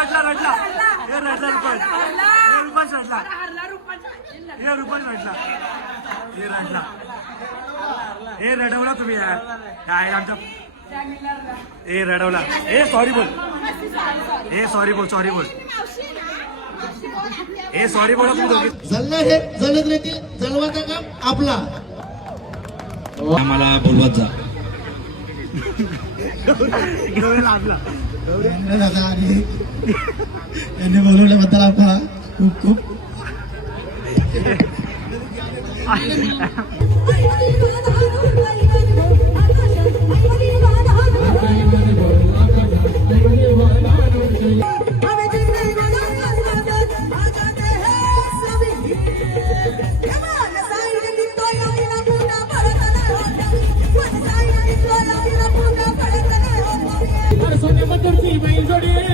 रडला रडला हे रडला रुपज रुपज रडला हे रुपज रडला हे रडला हे रडवला तुम्ही यार काय आमच्या ए रडवला ए सॉरी बोल ए सॉरी बोल ए सॉरी बोला तुम्ही दोघे जळलं हे जळत राहतील जळवाचा काम आपला आम्हाला बोलवत जा आपला यांनी बोलवल्याबद्दल आपला खूप खूप सोने मधुरची बैल जोडी